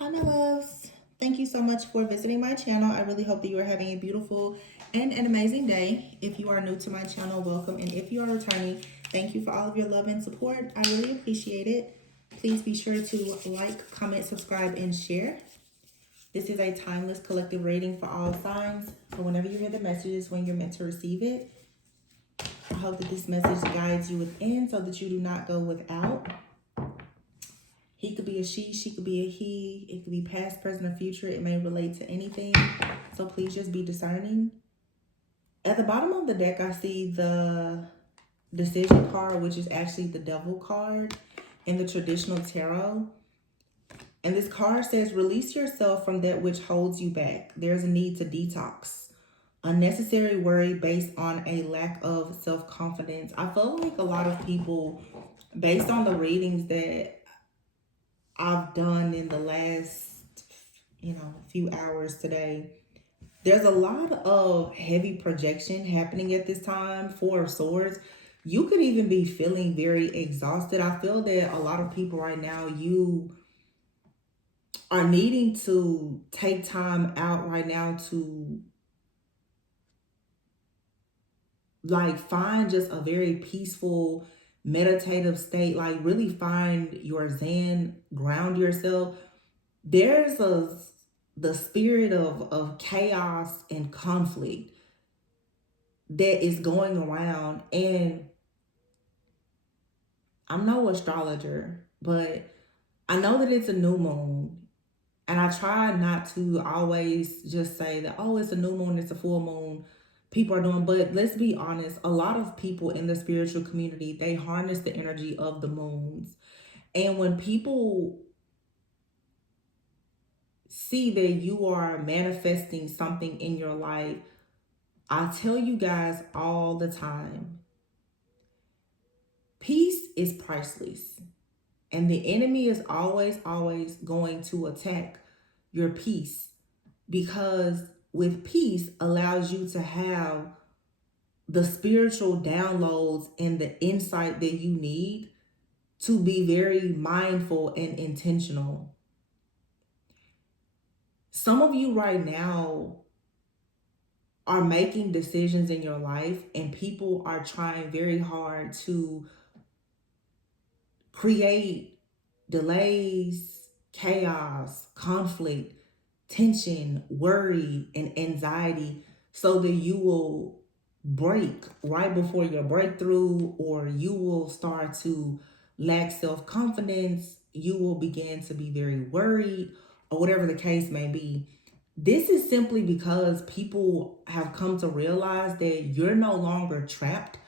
Hi, my loves. Thank you so much for visiting my channel. I really hope that you are having a beautiful and an amazing day. If you are new to my channel, welcome. And if you are returning, thank you for all of your love and support. I really appreciate it. Please be sure to like, comment, subscribe, and share. This is a timeless collective reading for all signs. So whenever you hear the messages, when you're meant to receive it, I hope that this message guides you within so that you do not go without. He could be a she could be a he. It could be past, present, or future. It may relate to anything. So please just be discerning. At the bottom of the deck, I see the decision card, which is actually the devil card in the traditional tarot. And this card says, release yourself from that which holds you back. There's a need to detox. Unnecessary worry based on a lack of self-confidence. I feel like a lot of people, based on the readings that I've done in the last, few hours today, there's a lot of heavy projection happening at this time. Four of Swords. You could even be feeling very exhausted. I feel that a lot of people right now, you are needing to take time out right now to like find just a very peaceful meditative state, like really find your zen, ground yourself. There's the spirit of chaos and conflict that is going around. And I'm no astrologer, but I know that it's a new moon. And I try not to always just say that, oh, it's a new moon, it's a full moon. People are doing, but let's be honest, a lot of people in the spiritual community, they harness the energy of the moons. And when people see that you are manifesting something in your life, I tell you guys all the time, peace is priceless. And the enemy is always, always going to attack your peace, because with peace allows you to have the spiritual downloads and the insight that you need to be very mindful and intentional. Some of you right now are making decisions in your life, and people are trying very hard to create delays, chaos, conflict, tension, worry, and anxiety so that you will break right before your breakthrough, or you will start to lack self-confidence. You will begin to be very worried, or whatever the case may be. This is simply because people have come to realize that you're no longer trapped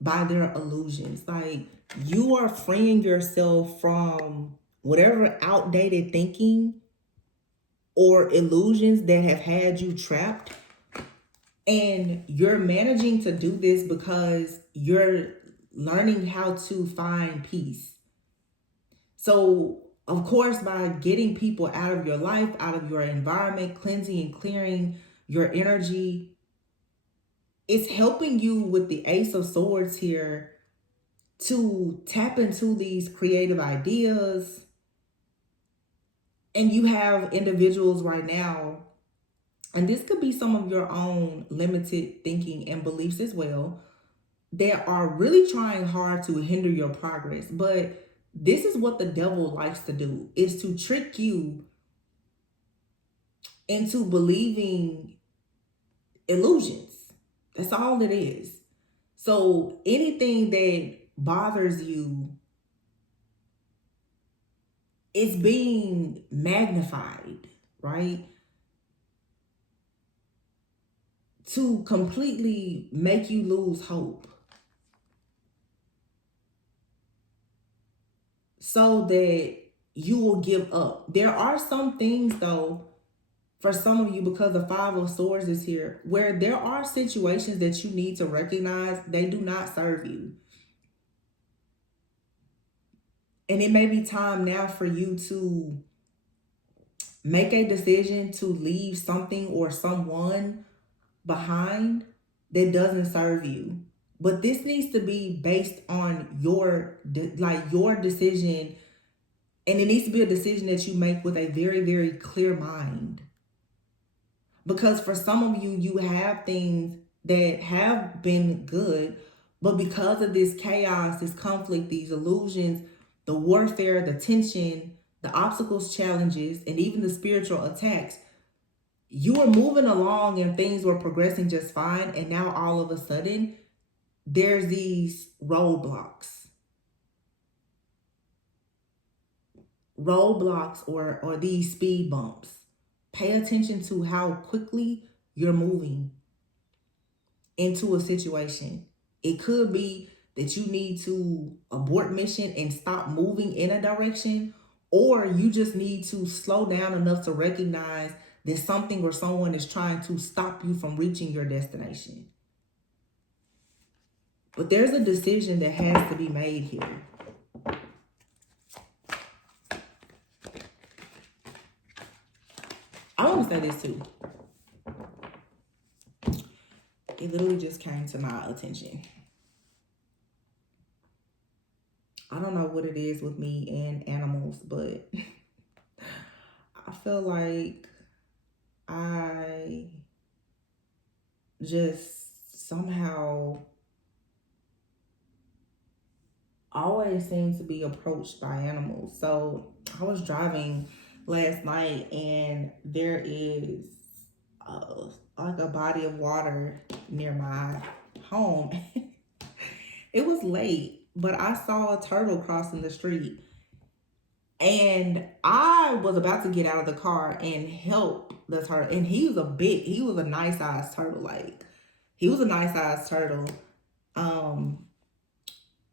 by their illusions. Like, you are freeing yourself from whatever outdated thinking or illusions that have had you trapped. And you're managing to do this because you're learning how to find peace. So, of course, by getting people out of your life, out of your environment, cleansing and clearing your energy, it's helping you with the Ace of Swords here to tap into these creative ideas. And you have individuals right now, and this could be some of your own limited thinking and beliefs as well, that are really trying hard to hinder your progress. But this is what the devil likes to do, is to trick you into believing illusions. That's all it is. So anything that bothers you is being magnified, right? To completely make you lose hope, so that you will give up. There are some things, though, for some of you, because the Five of Swords is here, where there are situations that you need to recognize they do not serve you. And it may be time now for you to make a decision to leave something or someone behind that doesn't serve you. But this needs to be based on your decision And it needs to be a decision that you make with a very, very clear mind. Because for some of you, you have things that have been good, but because of this chaos, this conflict, these illusions, the warfare, the tension, the obstacles, challenges, and even the spiritual attacks, you were moving along and things were progressing just fine. And now all of a sudden, there's these roadblocks or these speed bumps. Pay attention to how quickly you're moving into a situation. It could be that you need to abort mission and stop moving in a direction, or you just need to slow down enough to recognize that something or someone is trying to stop you from reaching your destination. But there's a decision that has to be made here. I want to say this too. It literally just came to my attention. I don't know what it is with me and animals, but I feel like I just somehow always seem to be approached by animals. So I was driving last night and there is like a body of water near my home. It was late, but I saw a turtle crossing the street. And I was about to get out of the car and help the turtle. And he was a nice sized turtle. Like, he was a nice sized turtle.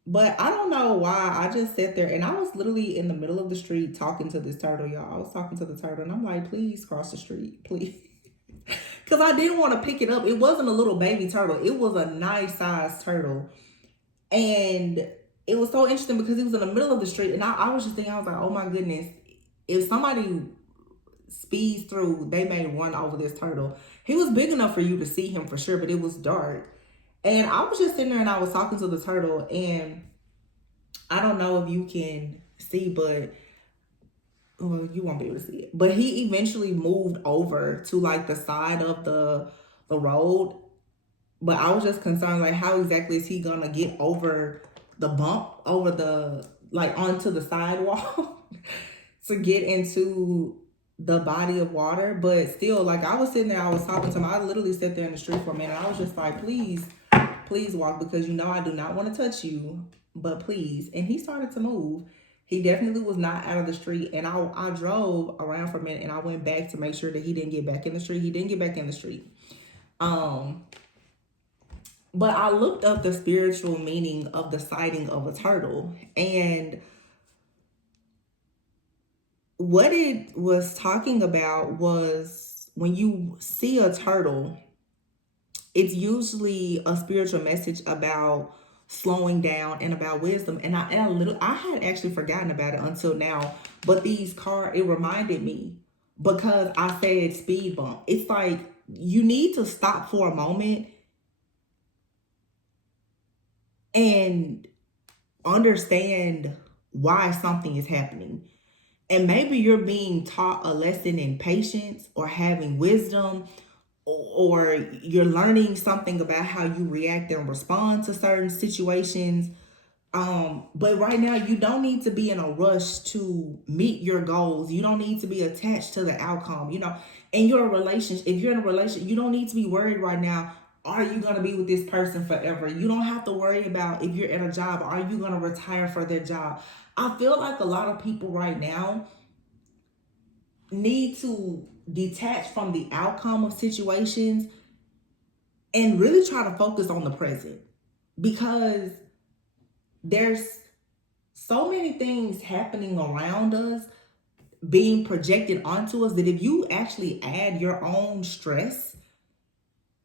But I don't know why. I just sat there and I was literally in the middle of the street talking to this turtle, y'all. I was talking to the turtle and I'm like, please cross the street, please. Because I didn't want to pick it up. It wasn't a little baby turtle, it was a nice sized turtle. And it was so interesting because he was in the middle of the street. And I was just thinking, I was like, oh my goodness, if somebody speeds through, they may run over this turtle. He was big enough for you to see him for sure, but it was dark. And I was just sitting there and I was talking to the turtle. And I don't know if you can see, but well, you won't be able to see it. But he eventually moved over to like the side of the road. But I was just concerned, like, how exactly is he gonna get over the bump, over the, like, onto the sidewalk to get into the body of water? But still, like, I was sitting there, I was talking to him. I literally sat there in the street for a minute. I was just like, please walk, because you know I do not want to touch you, but please. And he started to move. He definitely was not out of the street. And I drove around for a minute and I went back to make sure that he didn't get back in the street. He didn't get back in the street. But I looked up the spiritual meaning of the sighting of a turtle, and what it was talking about was when you see a turtle, it's usually a spiritual message about slowing down and about wisdom. And I had actually forgotten about it until now, but it reminded me, because I said speed bump. It's like you need to stop for a moment and understand why something is happening. And maybe you're being taught a lesson in patience or having wisdom, or you're learning something about how you react and respond to certain situations. But right now, you don't need to be in a rush to meet your goals. You don't need to be attached to the outcome. You know, in your relationship, if you're in a relationship, you don't need to be worried right now. Are you going to be with this person forever? You don't have to worry about, if you're at a job, are you going to retire for their job? I feel like a lot of people right now need to detach from the outcome of situations and really try to focus on the present, because there's so many things happening around us being projected onto us that if you actually add your own stress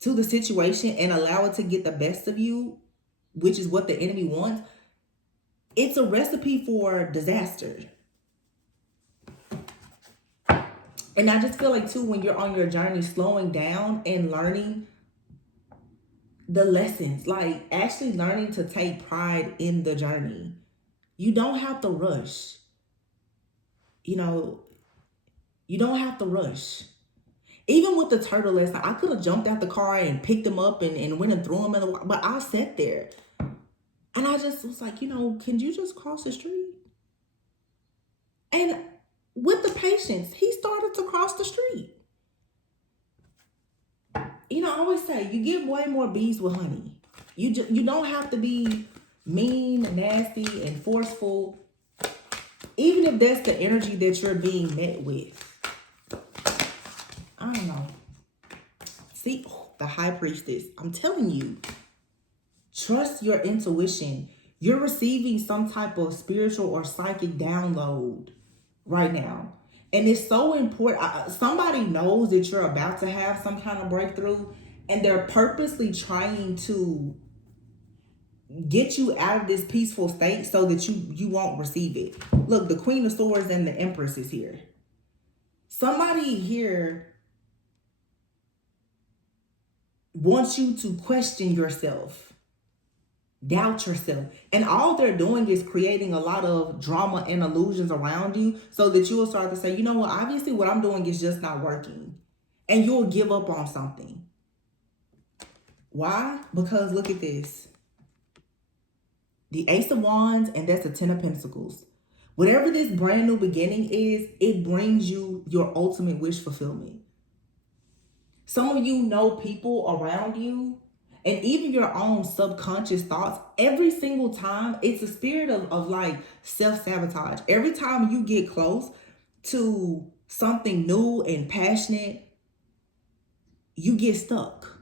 to the situation and allow it to get the best of you, which is what the enemy wants, it's a recipe for disaster. And I just feel like too, when you're on your journey, slowing down and learning the lessons, like actually learning to take pride in the journey. You don't have to rush. You know, you don't have to rush. Even with the turtle last night, I could have jumped out the car and picked him up and went and threw him in the water. But I sat there and I just was like, can you just cross the street? And with the patience, he started to cross the street. I always say you get way more bees with honey. You don't have to be mean, nasty, and forceful. Even if that's the energy that you're being met with. I don't know. See, the high priestess. I'm telling you, trust your intuition. You're receiving some type of spiritual or psychic download right now. And it's so important. Somebody knows that you're about to have some kind of breakthrough, and they're purposely trying to get you out of this peaceful state so that you won't receive it. Look, the Queen of Swords and the Empress is here. Somebody here wants you to question yourself, doubt yourself. And all they're doing is creating a lot of drama and illusions around you so that you will start to say, you know what, obviously what I'm doing is just not working. And you'll give up on something. Why? Because look at this. The Ace of Wands, and that's the Ten of Pentacles. Whatever this brand new beginning is, it brings you your ultimate wish fulfillment. Some of you know people around you, and even your own subconscious thoughts, every single time, it's a spirit of like self-sabotage. Every time you get close to something new and passionate, you get stuck.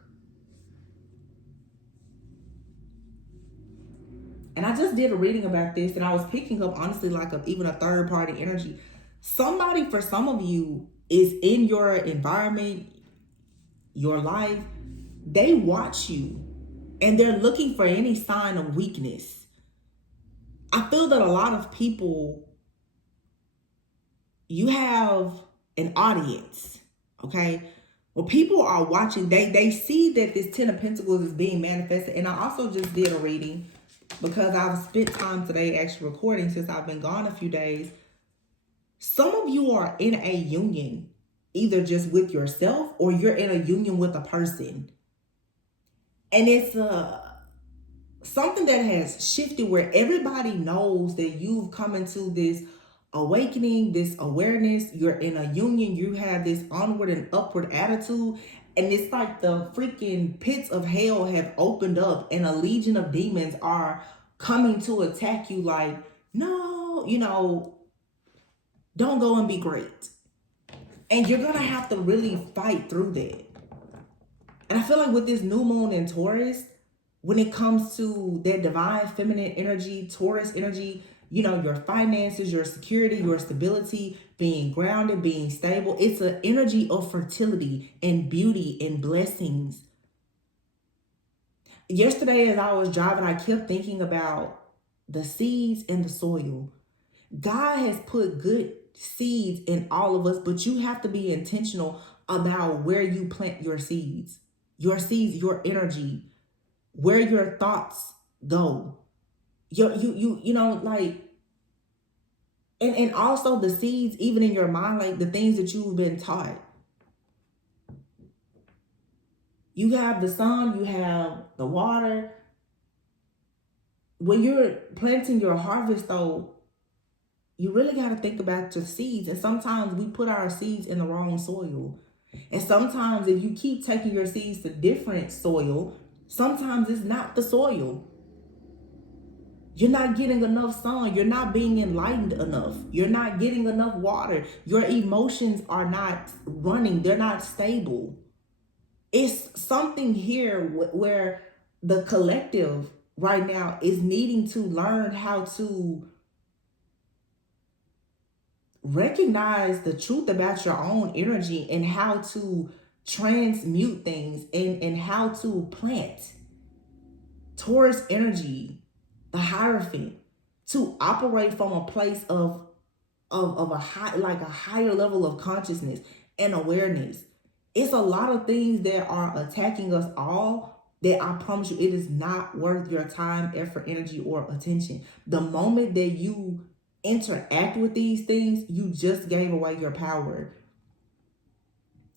And I just did a reading about this, and I was picking up, honestly, like even a third-party energy. Somebody, for some of you, is in your environment, your life. They watch you, and they're looking for any sign of weakness. I feel that a lot of people, you have an audience, okay? Well, people are watching. They see that this Ten of Pentacles is being manifested. And I also just did a reading because I've spent time today actually recording since I've been gone a few days. Some of you are in a union, either just with yourself or you're in a union with a person. And it's something that has shifted where everybody knows that you've come into this awakening, this awareness. You're in a union. You have this onward and upward attitude. And it's like the freaking pits of hell have opened up and a legion of demons are coming to attack you like, no, don't go and be great. And you're going to have to really fight through that. And I feel like with this new moon in Taurus, when it comes to that divine feminine energy, Taurus energy, your finances, your security, your stability, being grounded, being stable. It's an energy of fertility and beauty and blessings. Yesterday, as I was driving, I kept thinking about the seeds and the soil. God has put good seeds in all of us, but you have to be intentional about where you plant your seeds, your energy, where your thoughts go. And also the seeds, even in your mind, like the things that you've been taught. You have the sun, you have the water. When you're planting your harvest, though, you really got to think about your seeds. And sometimes we put our seeds in the wrong soil. And sometimes if you keep taking your seeds to different soil, sometimes it's not the soil. You're not getting enough sun. You're not being enlightened enough. You're not getting enough water. Your emotions are not running. They're not stable. It's something here where the collective right now is needing to learn how to recognize the truth about your own energy and how to transmute things and how to plant Taurus energy, the Hierophant, to operate from a place of a high, like a higher level of consciousness and awareness. It's a lot of things that are attacking us all that I promise you it is not worth your time, effort, energy, or attention. The moment that you interact with these things, you just gave away your power.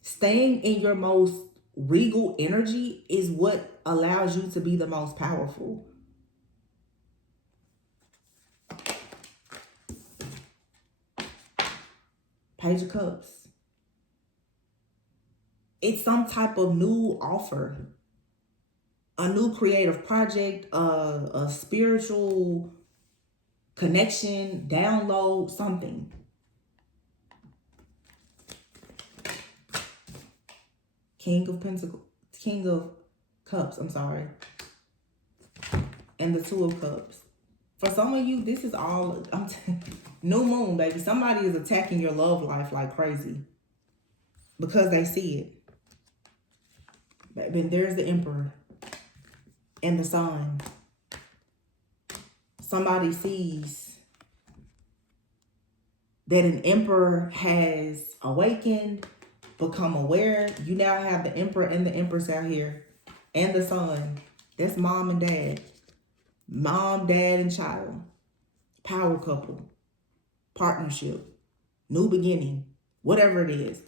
Staying in your most regal energy is what allows you to be the most powerful. Page of Cups. It's some type of new offer, a new creative project, a spiritual connection, download, something. King of Pentacles, King of Cups, I'm sorry. And the Two of Cups. For some of you, this is all, new moon, baby. Somebody is attacking your love life like crazy because they see it. Baby, and there's the Emperor and the Sun. Somebody sees that an Emperor has awakened, become aware. You now have the Emperor and the Empress out here and the Sun. That's mom and dad. Mom, dad, and child. Power couple. Partnership. New beginning. Whatever it is.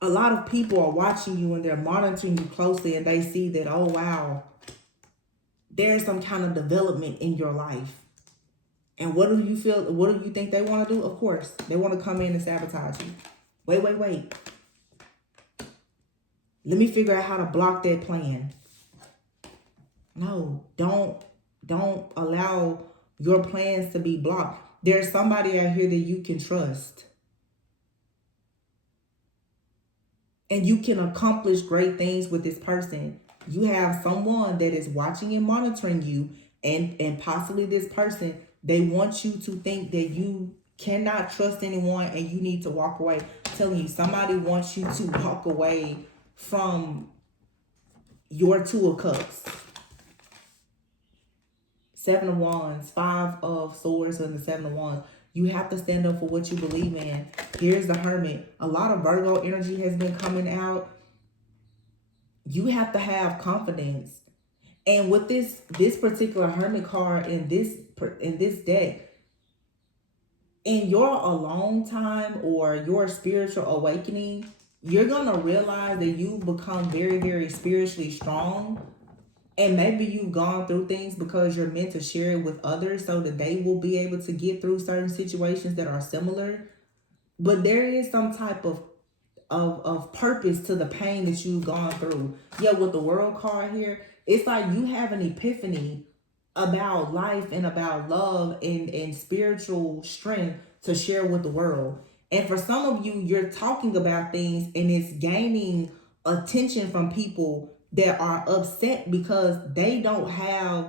A lot of people are watching you and they're monitoring you closely, and they see that, oh wow, there's some kind of development in your life. And what do you feel? What do you think they want to do? Of course, they want to come in and sabotage you. Wait. Let me figure out how to block that plan. No, don't allow your plans to be blocked. There's somebody out here that you can trust. And you can accomplish great things with this person. You have someone that is watching and monitoring you, and possibly this person, they want you to think that you cannot trust anyone and you need to walk away. I'm telling you, somebody wants you to walk away from your Two of Cups. Seven of Wands, Five of Swords, and the Seven of Wands. You have to stand up for what you believe in. Here's the Hermit. A lot of Virgo energy has been coming out. You have to have confidence. And with this particular Hermit card in this deck, in your alone time or your spiritual awakening, you're going to realize that you've become very, very spiritually strong. And maybe you've gone through things because you're meant to share it with others so that they will be able to get through certain situations that are similar. But there is some type of purpose to the pain that you've gone through. Yeah, with the World card here, it's like you have an epiphany about life and about love and spiritual strength to share with the world. And for some of you, you're talking about things and it's gaining attention from people that are upset because they don't have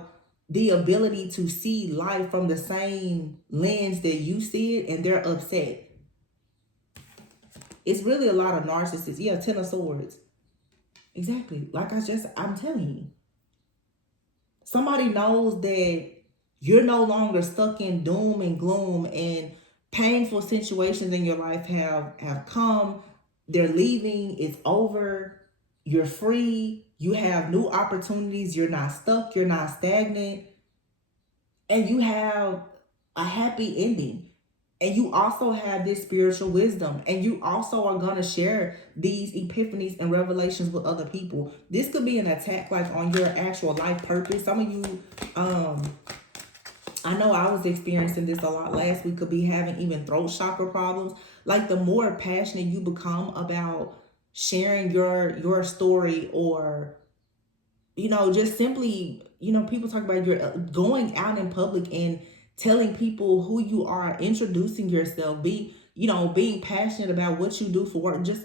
the ability to see life from the same lens that you see it, and they're upset. It's really a lot of narcissists. Yeah, Ten of Swords. Exactly. Like I'm telling you. Somebody knows that you're no longer stuck in doom and gloom, and painful situations in your life have come. They're leaving. It's over. You're free. You have new opportunities. You're not stuck. You're not stagnant. And you have a happy ending. And you also have this spiritual wisdom. And you also are going to share these epiphanies and revelations with other people. This could be an attack like on your actual life purpose. Some of you, I know I was experiencing this a lot last week, could be having even throat chakra problems. Like the more passionate you become about sharing your story, or, just simply, people talk about your going out in public and telling people who you are, introducing yourself, being passionate about what you do for work, just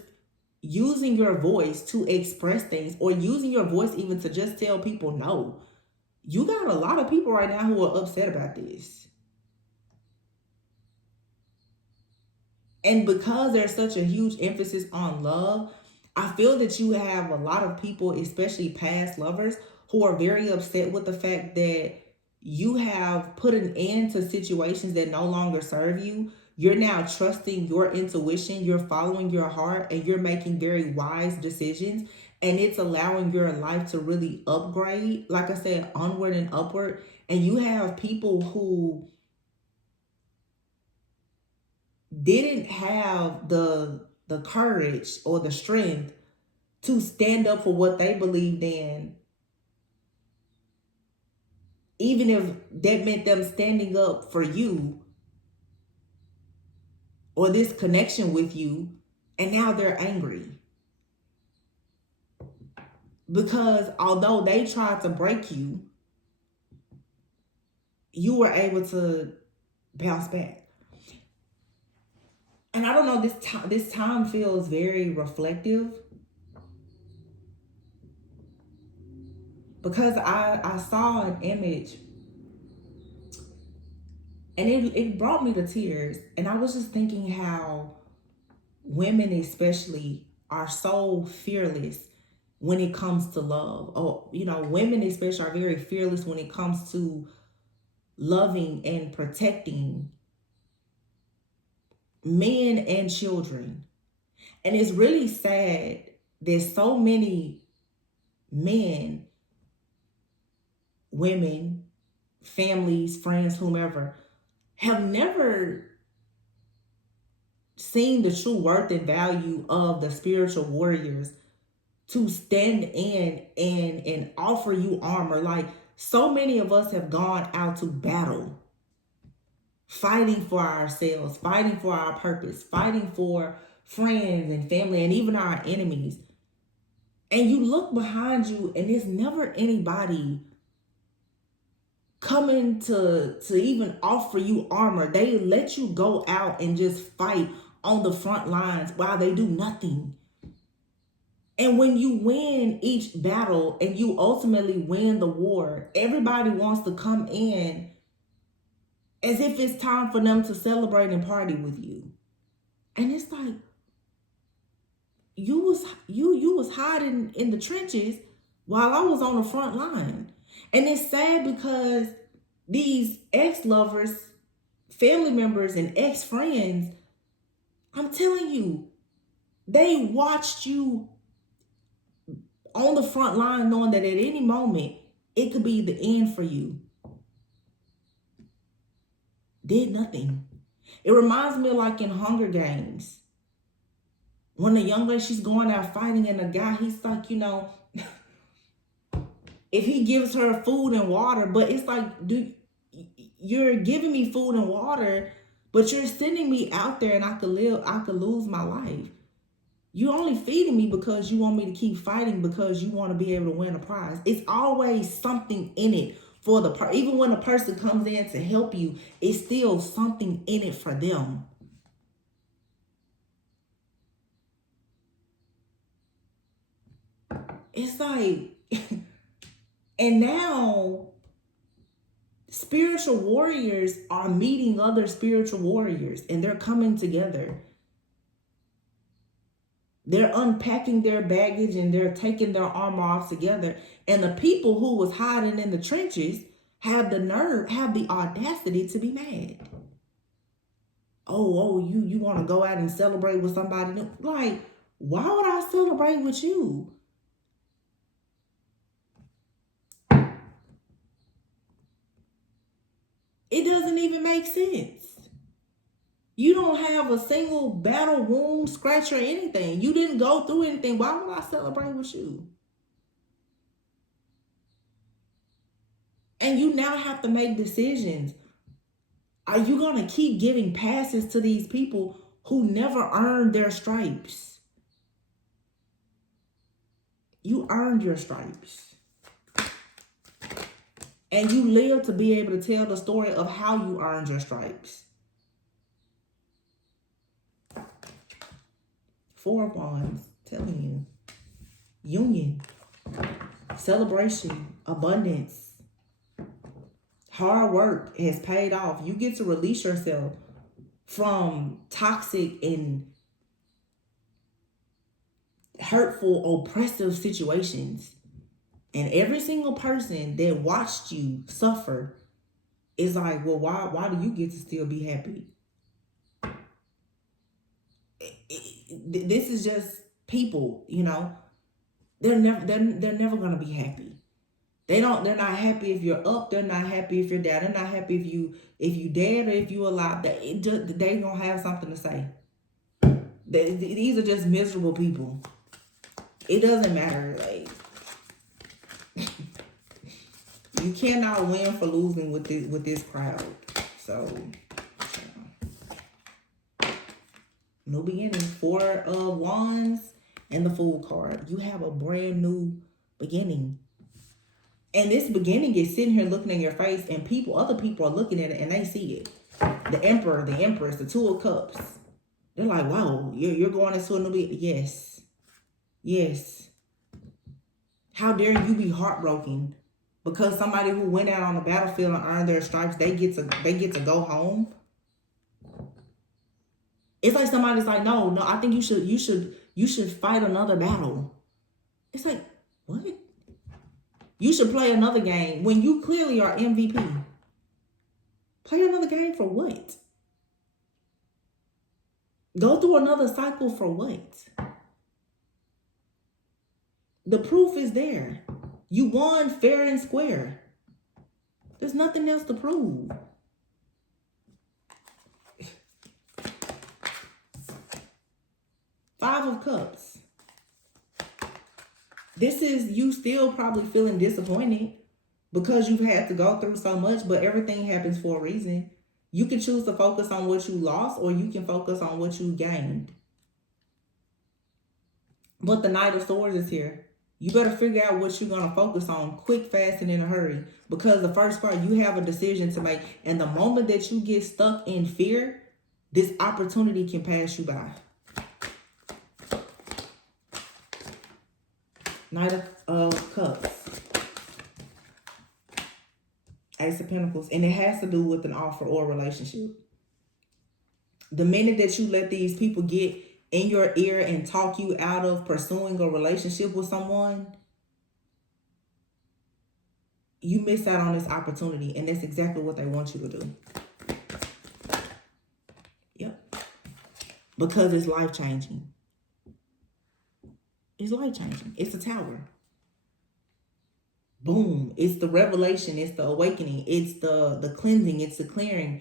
using your voice to express things, or using your voice even to just tell people no. You got a lot of people right now who are upset about this. And because there's such a huge emphasis on love, I feel that you have a lot of people, especially past lovers, who are very upset with the fact that you have put an end to situations that no longer serve you. You're now trusting your intuition, you're following your heart, and you're making very wise decisions. And it's allowing your life to really upgrade, like I said, onward and upward. And you have people who didn't have the courage or the strength to stand up for what they believed in, even if that meant them standing up for you or this connection with you, and now they're angry. Because although they tried to break you, you were able to bounce back. And I don't know, this time feels very reflective, because I saw an image, and it brought me to tears. And I was just thinking how women especially are so fearless when it comes to love. Oh, women especially are very fearless when it comes to loving and protecting men and children. And it's really sad that so many men, women, families, friends, whomever, have never seen the true worth and value of the spiritual warriors to stand in and offer you armor. Like, so many of us have gone out to battle, fighting for ourselves, fighting for our purpose, fighting for friends and family and even our enemies. And you look behind you and there's never anybody coming to even offer you armor. They let you go out and just fight on the front lines while they do nothing. And when you win each battle and you ultimately win the war, everybody wants to come in as if it's time for them to celebrate and party with you. And it's like, you was hiding in the trenches while I was on the front line. And it's sad because these ex-lovers, family members, and ex-friends, I'm telling you, they watched you on the front line knowing that at any moment it could be the end for you. Did nothing. It reminds me of like in Hunger Games, when the young lady, she's going out fighting, and the guy, he's like, if he gives her food and water, but it's like, you're giving me food and water, but you're sending me out there and I could lose my life. You're only feeding me because you want me to keep fighting, because you want to be able to win a prize. It's always something in it for the even when a person comes in to help you, it's still something in it for them. It's like, and now spiritual warriors are meeting other spiritual warriors and they're coming together. They're unpacking their baggage and they're taking their armor off together. And the people who was hiding in the trenches have the nerve, have the audacity to be mad. Oh, you want to go out and celebrate with somebody new? Like, why would I celebrate with you? It doesn't even make sense. You don't have a single battle wound, scratch, or anything. You didn't go through anything. Why would I celebrate with you? And you now have to make decisions. Are you going to keep giving passes to these people who never earned their stripes? You earned your stripes. And you live to be able to tell the story of how you earned your stripes. 4 of Wands, telling you. Union, celebration, abundance. Hard work has paid off. You get to release yourself from toxic and hurtful, oppressive situations. And every single person that watched you suffer is like, well, why do you get to still be happy? This is just people, they're never going to be happy. They're not happy if you're up. They're not happy if you're down. They're not happy if you dead or if you alive. They gonna have something to say. These are just miserable people. It doesn't matter. Like, you cannot win for losing with this crowd. So, new beginning. 4 of Wands and the Fool card. You have a brand new beginning. And this beginning is sitting here looking in your face, and other people are looking at it and they see it. The Emperor, the Empress, the Two of Cups. They're like, wow, you're going into a new beginning. Yes. Yes. How dare you be heartbroken because somebody who went out on the battlefield and earned their stripes, they get to go home. It's like somebody's like, no, I think you should fight another battle. It's like, what? You should play another game when you clearly are MVP. Play another game for what? Go through another cycle for what? The proof is there. You won fair and square. There's nothing else to prove. Five of Cups. This is you still probably feeling disappointed because you've had to go through so much, but everything happens for a reason. You can choose to focus on what you lost, or you can focus on what you gained. But the Knight of Swords is here. You better figure out what you're going to focus on quick, fast, and in a hurry. Because the first part, you have a decision to make. And the moment that you get stuck in fear, this opportunity can pass you by. Knight of Cups. Ace of Pentacles. And it has to do with an offer or a relationship. The minute that you let these people get in your ear and talk you out of pursuing a relationship with someone, you miss out on this opportunity. And that's exactly what they want you to do. Yep. Because it's life-changing. It's life-changing. It's a tower. Boom. It's the revelation. It's the awakening. It's the cleansing. It's the clearing.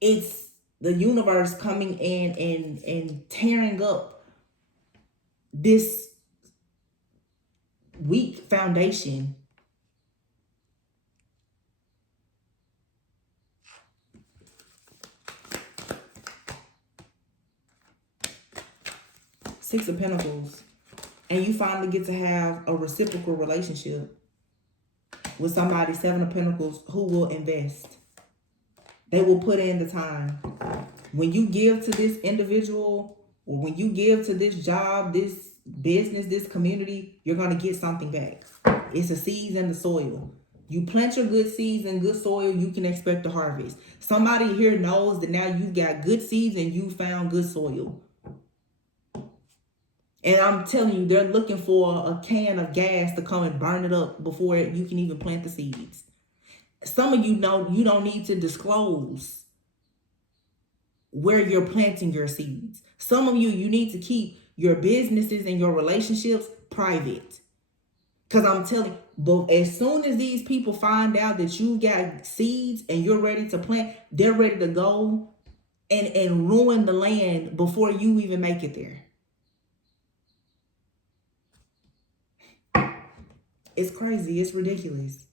It's the universe coming in and tearing up this weak foundation. Six of Pentacles. And you finally get to have a reciprocal relationship with somebody, Seven of Pentacles, who will invest. They will put in the time. When you give to this individual, or when you give to this job, this business, this community, you're going to get something back. It's the seeds and the soil. You plant your good seeds in good soil, you can expect a harvest. Somebody here knows that now you've got good seeds and you found good soil. And I'm telling you, they're looking for a can of gas to come and burn it up before you can even plant the seeds. Some of you know you don't need to disclose where you're planting your seeds. Some of you need to keep your businesses and your relationships private. Because I'm telling you, but as soon as these people find out that you got seeds and you're ready to plant, they're ready to go and ruin the land before you even make it there. It's crazy. It's ridiculous.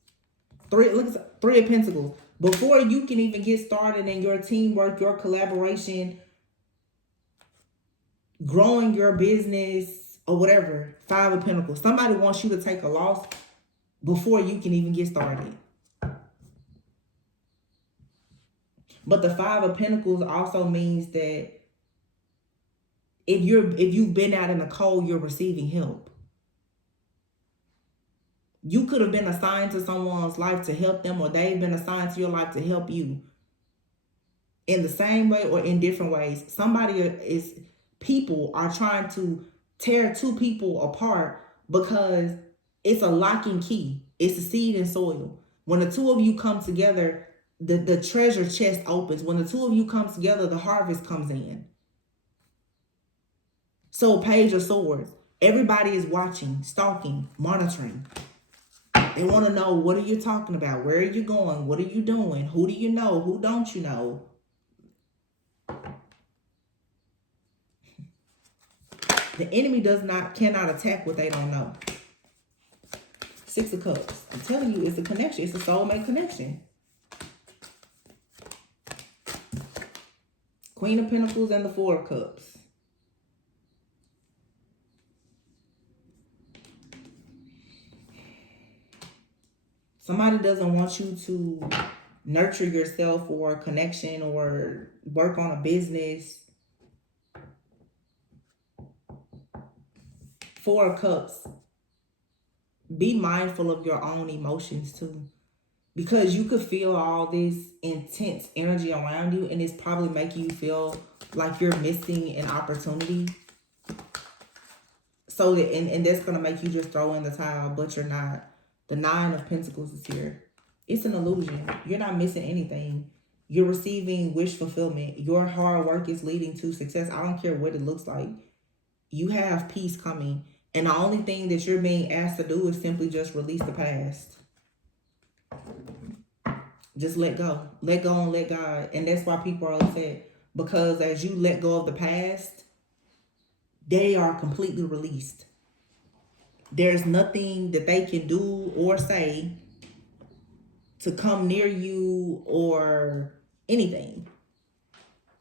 Look at Three of Pentacles. Before you can even get started in your teamwork, your collaboration, growing your business or whatever, Five of Pentacles. Somebody wants you to take a loss before you can even get started. But the Five of Pentacles also means that if you've been out in the cold, you're receiving help. You could have been assigned to someone's life to help them, or they've been assigned to your life to help you. In the same way or in different ways. People are trying to tear two people apart because it's a locking key. It's the seed and soil. When the two of you come together, the treasure chest opens. When the two of you come together, the harvest comes in. So Page of Swords. Everybody is watching, stalking, monitoring. They want to know, what are you talking about? Where are you going? What are you doing? Who do you know? Who don't you know? The enemy cannot attack what they don't know. Six of Cups. I'm telling you, it's a connection. It's a soulmate connection. Queen of Pentacles and the Four of Cups. Somebody doesn't want you to nurture yourself or a connection or work on a business. Four of Cups. Be mindful of your own emotions too. Because you could feel all this intense energy around you, and it's probably making you feel like you're missing an opportunity. So, and that's going to make you just throw in the towel, but you're not. The Nine of Pentacles is here. It's an illusion. You're not missing anything. You're receiving wish fulfillment. Your hard work is leading to success. I don't care what it looks like. You have peace coming. And the only thing that you're being asked to do is simply just release the past. Just let go. Let go and let God. And that's why people are upset. Because as you let go of the past, they are completely released. There's nothing that they can do or say to come near you or anything.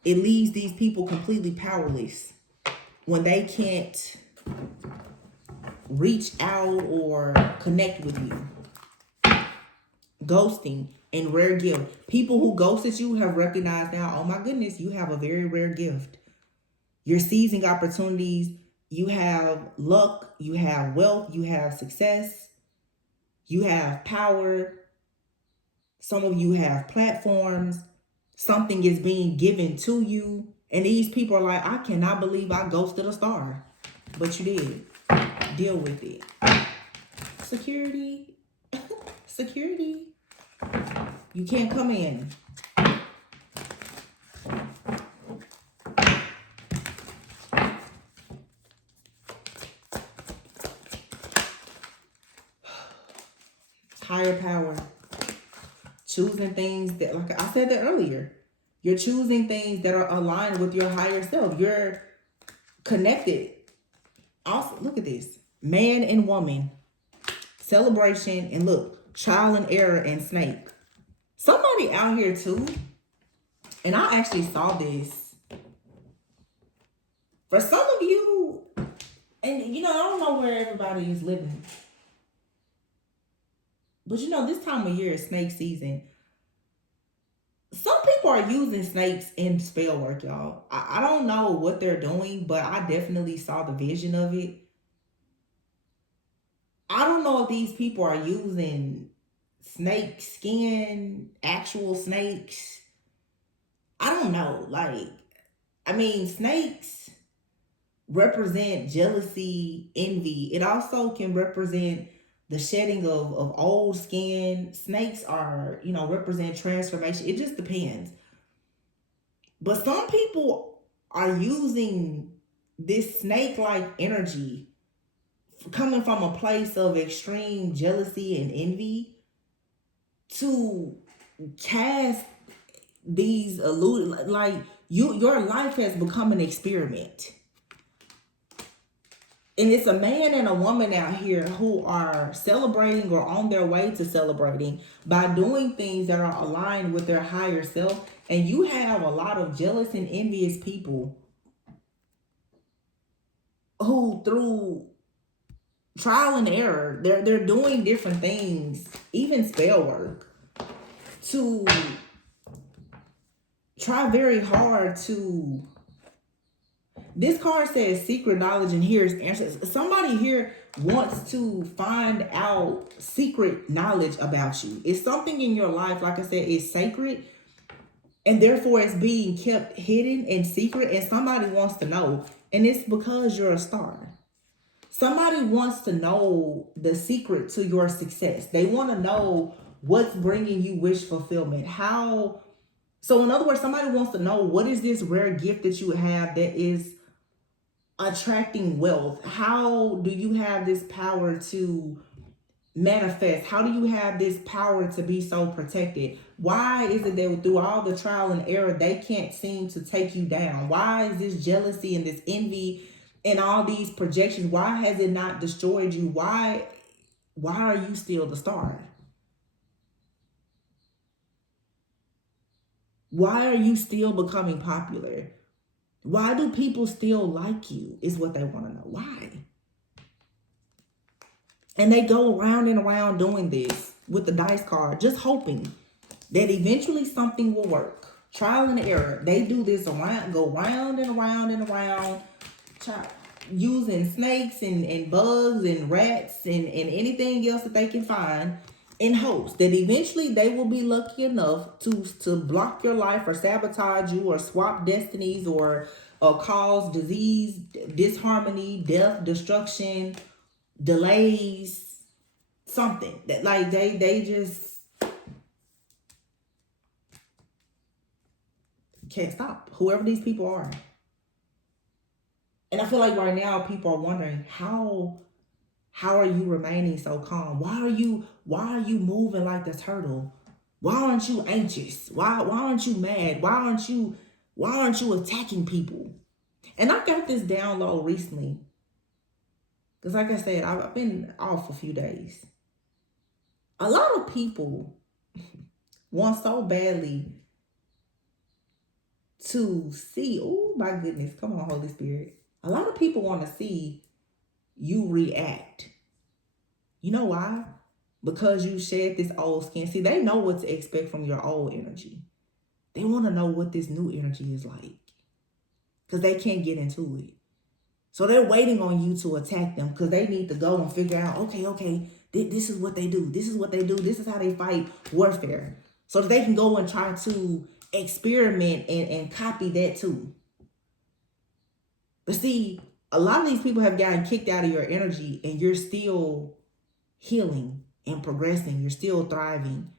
It leaves these people completely powerless when they can't reach out or connect with you. Ghosting and rare gift. People who ghosted you have recognized now, oh my goodness, you have a very rare gift. You're seizing opportunities. You have luck, you have wealth, you have success, you have power. Some of you have platforms. Something is being given to you. And these people are like, I cannot believe I ghosted a star. But you did. Deal with it. Security. Security. You can't come in. Higher power. Choosing things that, like I said that earlier, you're choosing things that are aligned with your higher self. You're connected. Also, look at this. Man and woman. Celebration. And look, trial and error and snake. Somebody out here too. And I actually saw this. For some of you, and you know, I don't know where everybody is living. But you know, this time of year is snake season. Some people are using snakes in spell work, y'all. I don't know what they're doing, but I definitely saw the vision of it. I don't know if these people are using snake skin, actual snakes. I don't know. Like, I mean, snakes represent jealousy, envy. It also can represent the shedding of old skin. Snakes are, you know, represent transformation. It just depends. But some people are using this snake-like energy coming from a place of extreme jealousy and envy to cast these illusions. Like, your life has become an experiment. And it's a man and a woman out here who are celebrating or on their way to celebrating by doing things that are aligned with their higher self. And you have a lot of jealous and envious people who, through trial and error, they're doing different things, even spell work, to try very hard to. This card says secret knowledge, and here's answers. Somebody here wants to find out secret knowledge about you. It's something in your life, like I said, is sacred, and therefore it's being kept hidden and secret, and somebody wants to know. And it's because you're a star. Somebody wants to know the secret to your success. They want to know what's bringing you wish fulfillment. How? So in other words, somebody wants to know, what is this rare gift that you have that is attracting wealth? How do you have this power to manifest? How do you have this power to be so protected? Why is it that through all the trial and error, they can't seem to take you down? Why is this jealousy and this envy and all these projections? Why has it not destroyed you? Why are you still the star? Why are you still becoming popular? Why do people still like you is what they want to know. Why? And they go around and around doing this with the dice card, just hoping that eventually something will work. Trial and error. They do this around, go round and around and around, using snakes and bugs and rats and anything else that they can find in hopes that eventually they will be lucky enough to block your life or sabotage you or swap destinies or cause disease, disharmony, death, destruction, delays, something that like they just can't stop, whoever these people are. And I feel like right now people are wondering how are you remaining so calm? Why are you moving like the turtle? Why aren't you anxious? Why aren't you mad? Why aren't you attacking people? And I got this download recently. Because like I said, I've been off a few days. A lot of people want so badly to see, oh my goodness, come on, Holy Spirit. A lot of people want to see you react. You know why? Because you shed this old skin. See, they know what to expect from your old energy. They want to know what this new energy is like. Because they can't get into it. So they're waiting on you to attack them because they need to go and figure out, okay, this is what they do. This is what they do. This is how they fight warfare. So that they can go and try to experiment and copy that too. But see, a lot of these people have gotten kicked out of your energy and you're still healing and progressing. You're still thriving.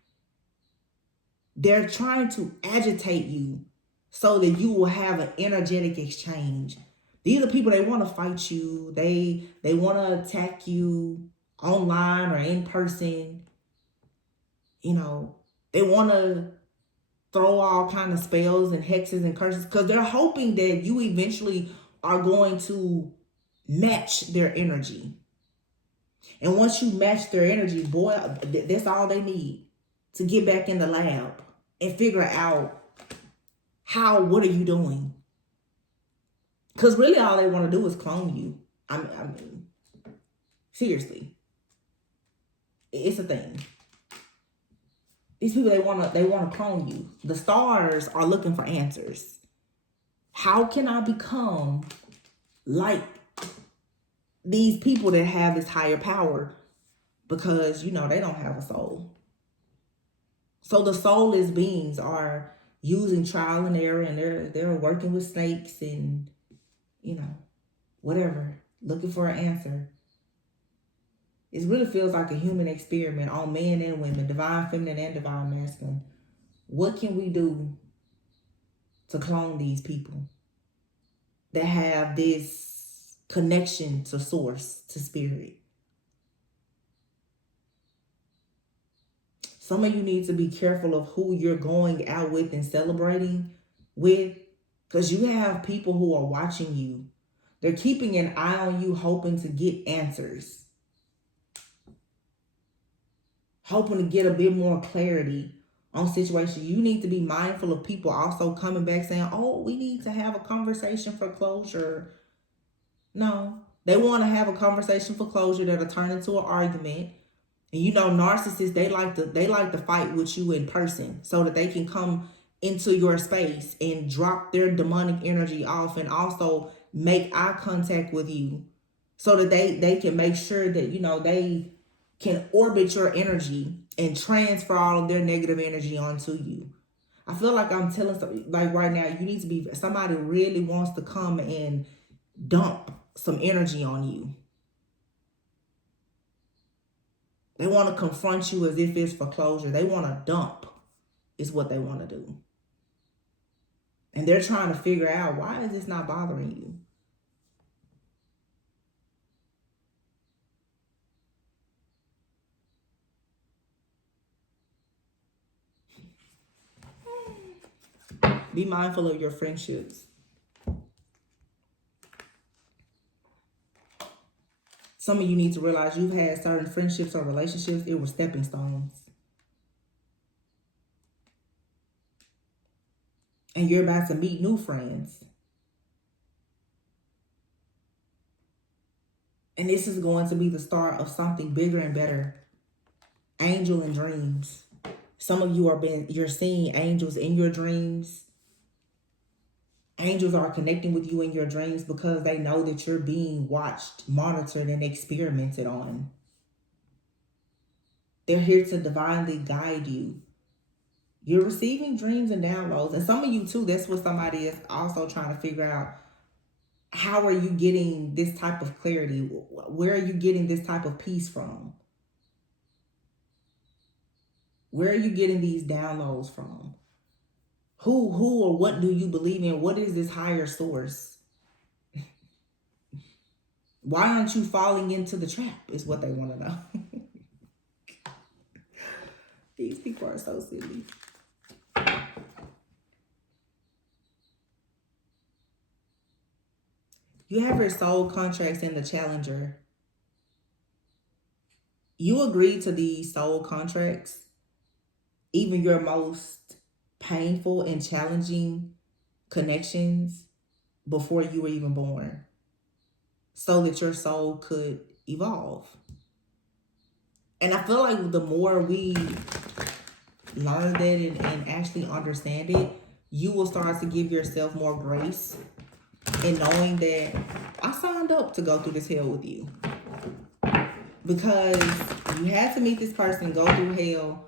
They're trying to agitate you so that you will have an energetic exchange. These are people, they want to fight you. They want to attack you online or in person. You know, they want to throw all kind of spells and hexes and curses because they're hoping that you eventually are going to match their energy. And once you match their energy, boy, that's all they need to get back in the lab and figure out what are you doing? Because really all they want to do is clone you. I mean, seriously. It's a thing. These people, they want to clone you. The stars are looking for answers. How can I become like these people that have this higher power? Because, you know, they don't have a soul. So the soulless beings are using trial and error, and they're working with snakes and, you know, whatever, looking for an answer. It really feels like a human experiment on men and women, divine feminine and divine masculine. What can we do to clone these people that have this connection to source, to spirit? Some of you need to be careful of who you're going out with and celebrating with, because you have people who are watching you. They're keeping an eye on you, hoping to get answers, hoping to get a bit more clarity on situations. You need to be mindful of people also coming back saying, oh, we need to have a conversation for closure. No, they want to have a conversation for closure that'll turn into an argument. And you know, narcissists, they like to fight with you in person so that they can come into your space and drop their demonic energy off and also make eye contact with you so that they can make sure that, you know, they can orbit your energy and transfer all of their negative energy onto you. I feel like I'm telling something, like right now, you need to be, somebody really wants to come and dump some energy on you. They want to confront you as if it's for closure. They want to dump is what they want to do. And they're trying to figure out, why is this not bothering you? Be mindful of your friendships. Some of you need to realize you've had certain friendships or relationships, it were stepping stones. And you're about to meet new friends. And this is going to be the start of something bigger and better. Angel in dreams. Some of you you're seeing angels in your dreams. Angels are connecting with you in your dreams because they know that you're being watched, monitored, and experimented on. They're here to divinely guide you. You're receiving dreams and downloads. And some of you too, that's what somebody is also trying to figure out. How are you getting this type of clarity? Where are you getting this type of peace from? Where are you getting these downloads from? Who or what do you believe in? What is this higher source? Why aren't you falling into the trap is what they want to know. These people are so silly. You have your soul contracts in the Challenger. You agreed to these soul contracts, even your most painful and challenging connections, before you were even born, so that your soul could evolve. And I feel like the more we learn that and actually understand it, you will start to give yourself more grace in knowing that I signed up to go through this hell with you. Because you had to meet this person, go through hell,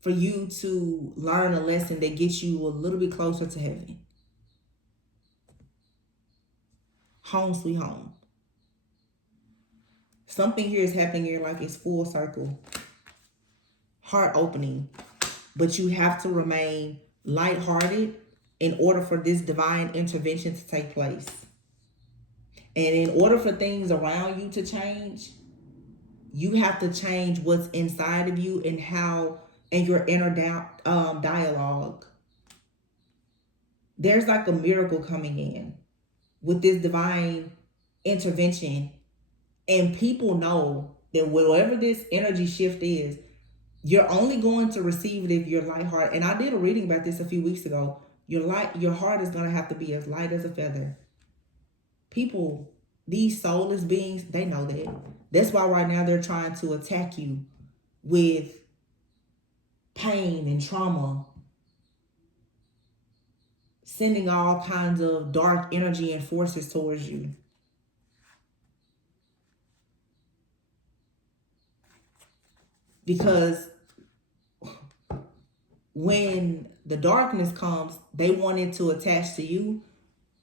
for you to learn a lesson that gets you a little bit closer to heaven. Home sweet home. Something here is happening in your life. It's full circle. Heart opening. But you have to remain lighthearted in order for this divine intervention to take place. And in order for things around you to change, you have to change what's inside of you and your inner dialogue. There's like a miracle coming in with this divine intervention. And people know that whatever this energy shift is, you're only going to receive it if you're lighthearted. And I did a reading about this a few weeks ago. Your heart is going to have to be as light as a feather. People, these soulless beings, they know that. That's why right now they're trying to attack you with pain and trauma, sending all kinds of dark energy and forces towards you. Because when the darkness comes, they want it to attach to you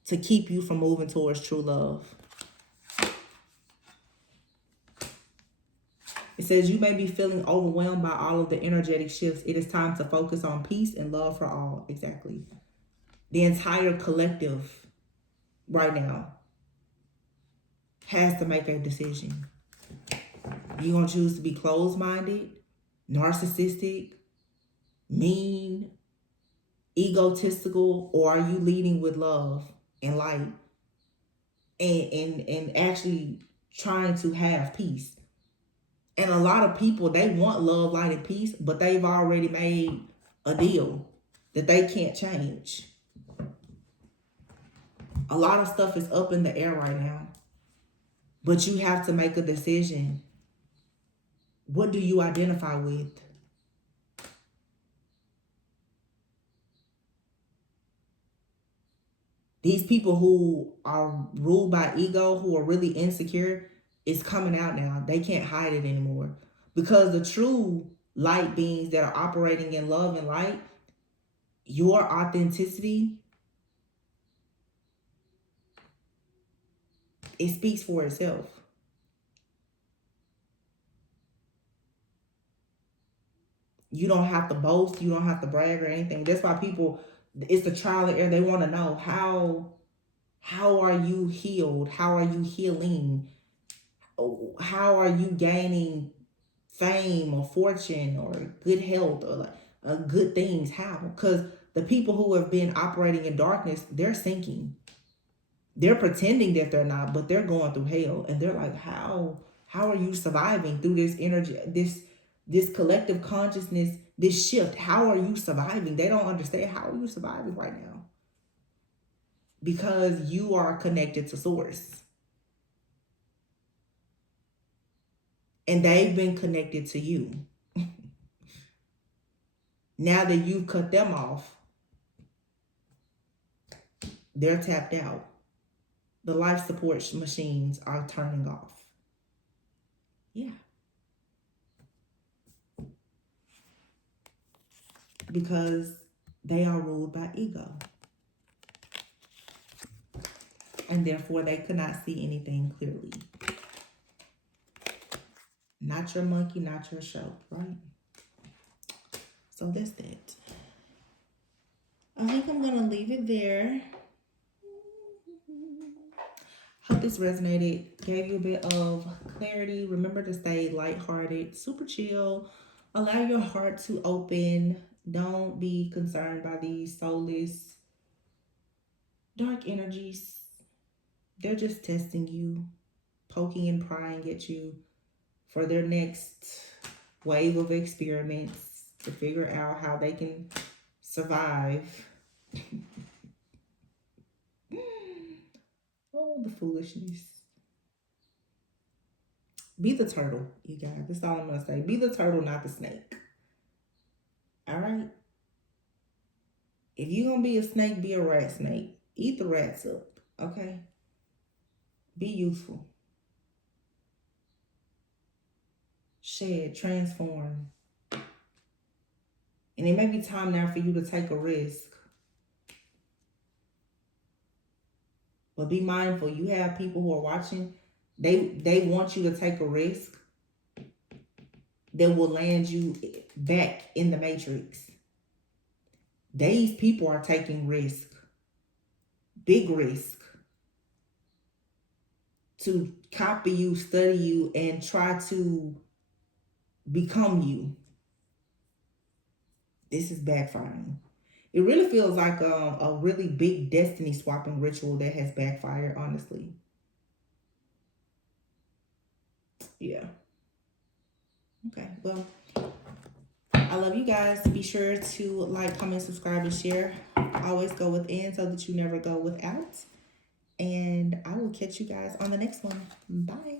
to keep you from moving towards true love. It says you may be feeling overwhelmed by all of the energetic shifts. It is time to focus on peace and love for all. Exactly. The entire collective right now has to make a decision. You gonna choose to be closed-minded, narcissistic, mean, egotistical, or are you leading with love and light and actually trying to have peace? And a lot of people, they want love, light, and peace, but they've already made a deal that they can't change. A lot of stuff is up in the air right now, but you have to make a decision. What do you identify with? These people who are ruled by ego, who are really insecure, is coming out now. They can't hide it anymore. Because the true light beings that are operating in love and light, your authenticity, it speaks for itself. You don't have to boast. You don't have to brag or anything. That's why people, it's the trial and error. They want to know how are you healed? How are you healing? How are you gaining fame or fortune or good health or like good things? How? Because the people who have been operating in darkness, they're sinking. They're pretending that they're not, but they're going through hell. And they're like, how are you surviving through this energy, this collective consciousness, this shift? How are you surviving? They don't understand. How are you surviving right now? Because you are connected to source. And they've been connected to you. Now that you've cut them off, they're tapped out. The life support machines are turning off. Yeah. Because they are ruled by ego. And therefore they could not see anything clearly. Not your monkey, not your show, right? So that's that. I think I'm going to leave it there. Hope this resonated, gave you a bit of clarity. Remember to stay lighthearted, super chill. Allow your heart to open. Don't be concerned by these soulless, dark energies. They're just testing you, poking and prying at you for their next wave of experiments to figure out how they can survive. Oh, the foolishness. Be the turtle, you guys. That's all I'm going to say. Be the turtle, not the snake. All right? If you're going to be a snake, be a rat snake. Eat the rats up, okay? Be useful. Shed, transform. And it may be time now for you to take a risk. But be mindful. You have people who are watching. They want you to take a risk that will land you back in the matrix. These people are taking risk. Big risk. To copy you, study you, and try to become you. This is backfiring. It really feels like a really big destiny swapping ritual that has backfired, honestly. Yeah. Okay, well, I love you guys. Be sure to like, comment, subscribe, and share. Always go within so that you never go without. And I will catch you guys on the next one. Bye.